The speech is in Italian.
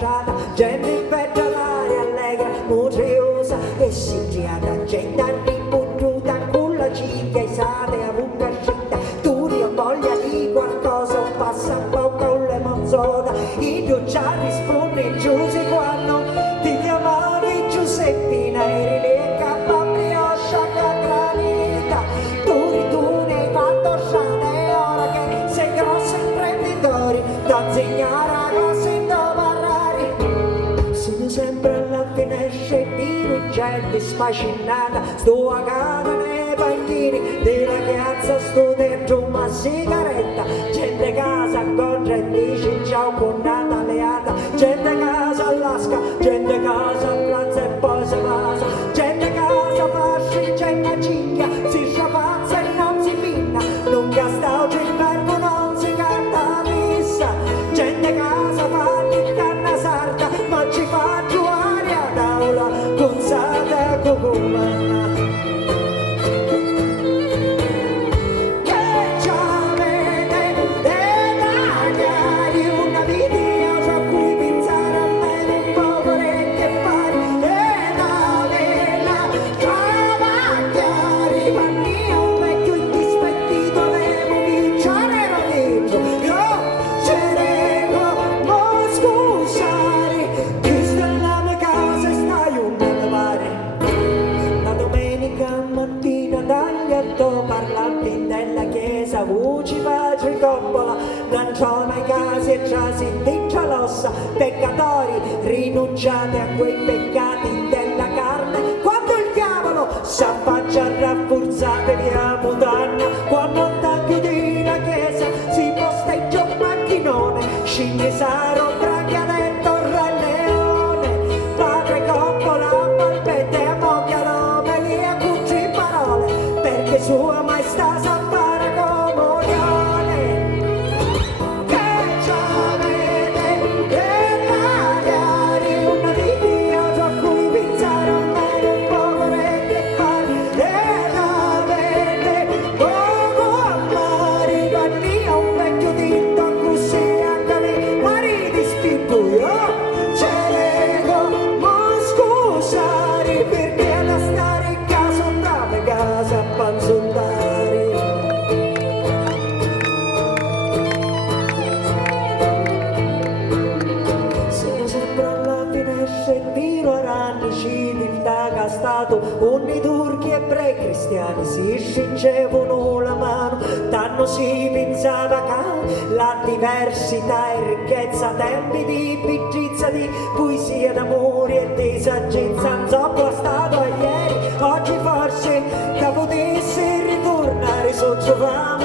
lasciata, gente in petto all'aria allegra, mutriosa e sigillata, gente arributtuta con la cicca esata e avuta scelta, duri ho voglia di qualcosa, passa un po' con le monzota, i due già risponde giusi quando ti chiamavi Giuseppina, eri lì capabili o sciacca granita, duri tu ne hai fatto sciata e ora che sei grosso imprenditori, t'insegnare cosa in parlare, sono sempre alla finestra di uccelli sfacinata, sto a casa nei panchini della piazza, sto dentro una sigaretta, gente casa accorge e dice ciao con Nataleata, gente casa Alaska, gente casa Plaza e poi si passa, gente casa fasci, gente cinghia, si sciapazza e non si pinna, non gasta oggi il verbo, non si canta messa, gente casa fa di canna sarda, ma ci fa giocare a tavola con sata e cocoma. Parlanti della chiesa, voci pace coppola, non c'ho mai casi e giasi di l'ossa, peccatori, rinunciate a quei peccati della carne, quando il diavolo s'affaccia rafforzatevi a mutanda, quando da chiudi la chiesa si posteggia un macchinone, scimmie saro, draghialetto, re leone, padre coppola, palpette, a moglia, melia, cucci parole, perché sua maestà sa fare comunione, che ci avete dell'aria, una video su cui pensare almeno un po' che fare, e l'avete poco a mare, vannia un vecchio dito così anche me, mariti spinto ce l'ego, ma scusare perché da stare in casa andava casa a panzottare. Sono sempre alla finestra e fino a anni civiltà che è stato ogni turchi ebrei cristiani si stringevano la mano, tanto si pensava che la diversità e ricchezza, tempi di piccizia, di poesia, d'amore e di saggezza, non so qua stato ieri, oggi forse che potesse ritornare sotto fame.